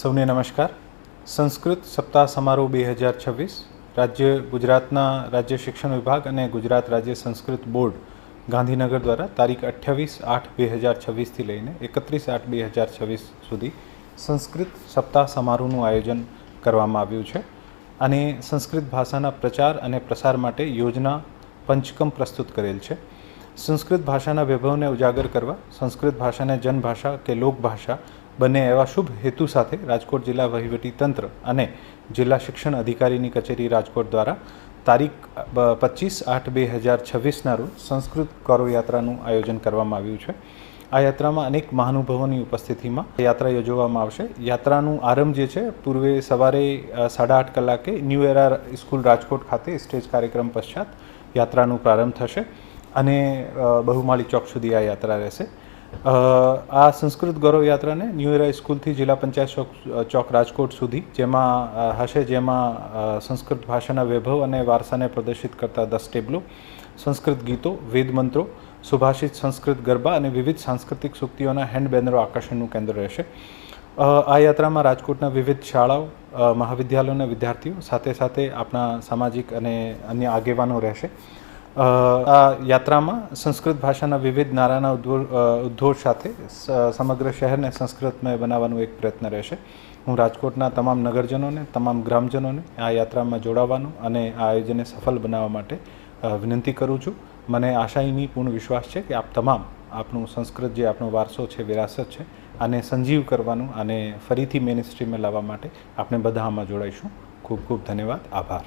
સૌને નમસ્કાર. સંસ્કૃત સપ્તાહ સમારોહ 2026 રાજ્ય ગુજરાતના રાજ્ય શિક્ષણ વિભાગ અને ગુજરાત રાજ્ય સંસ્કૃત બોર્ડ ગાંધીનગર દ્વારા તારીખ 28/8/2026થી લઈને 31/8/2026 સુધી સંસ્કૃત સપ્તાહ સમારોહનું આયોજન કરવામાં આવ્યું છે અને સંસ્કૃત ભાષાના પ્રચાર અને પ્રસાર માટે યોજના પંચકમ પ્રસ્તુત કરેલ છે. સંસ્કૃત ભાષાના વૈભવને ઉજાગર કરવા, સંસ્કૃત ભાષાને જનભાષા કે લોકભાષા બને એવા શુભ હેતુ સાથે રાજકોટ જિલ્લા વહીવટી તંત્ર અને જિલ્લા શિક્ષણ અધિકારીની કચેરી રાજકોટ દ્વારા તારીખ 25/8/2026ના રોજ સંસ્કૃત ગૌરવ યાત્રાનું આયોજન કરવામાં આવ્યું છે. આ યાત્રામાં અનેક મહાનુભાવોની ઉપસ્થિતિમાં યાત્રા યોજવામાં આવશે. યાત્રાનું આરંભ જે છે પૂર્વે સવારે 8:30 કલાકે ન્યૂ એરા સ્કૂલ રાજકોટ ખાતે સ્ટેજ કાર્યક્રમ પશ્ચાત યાત્રાનું પ્રારંભ થશે અને બહુમાળી ચોક સુધી આ યાત્રા રહેશે. આ સંસ્કૃત ગૌરવ યાત્રાને ન્યૂ એરા સ્કૂલથી જિલ્લા પંચાયત ચોક રાજકોટ સુધી જેમાં સંસ્કૃત ભાષાના વૈભવ અને વારસાને પ્રદર્શિત કરતા 10 ટેબલો, સંસ્કૃત ગીતો, વેદ મંત્રો, સુભાષિત સંસ્કૃત ગરબા અને વિવિધ સાંસ્કૃતિક સૂક્તિઓના હેન્ડ બેનરો આકર્ષણનું કેન્દ્ર રહેશે. આ યાત્રામાં રાજકોટના વિવિધ શાળાઓ, મહાવિદ્યાલયોના વિદ્યાર્થીઓ સાથે સાથે આપણા સામાજિક અને અન્ય આગેવાનો રહેશે. આ યાત્રામાં સંસ્કૃત ભાષાના વિવિધ નારાના ઉદ્ઘોષ સાથે સમગ્ર શહેરને સંસ્કૃતમય બનાવવાનો એક પ્રયત્ન રહેશે. હું રાજકોટના તમામ નગરજનોને, તમામ ગ્રામજનોને આ યાત્રામાં જોડાવાનું અને આ આયોજનને સફળ બનાવવા માટે વિનંતી કરું છું. મને આશાયની પૂર્ણ વિશ્વાસ છે કે આપ તમામ આપણું સંસ્કૃત જે આપણો વારસો છે, વિરાસત છે, આને સંજીવ કરવાનું અને ફરીથી મેઇન સ્ટ્રીમે લાવવા માટે આપણે બધા આમાં જોડાઈશું. ખૂબ ખૂબ ધન્યવાદ. આભાર.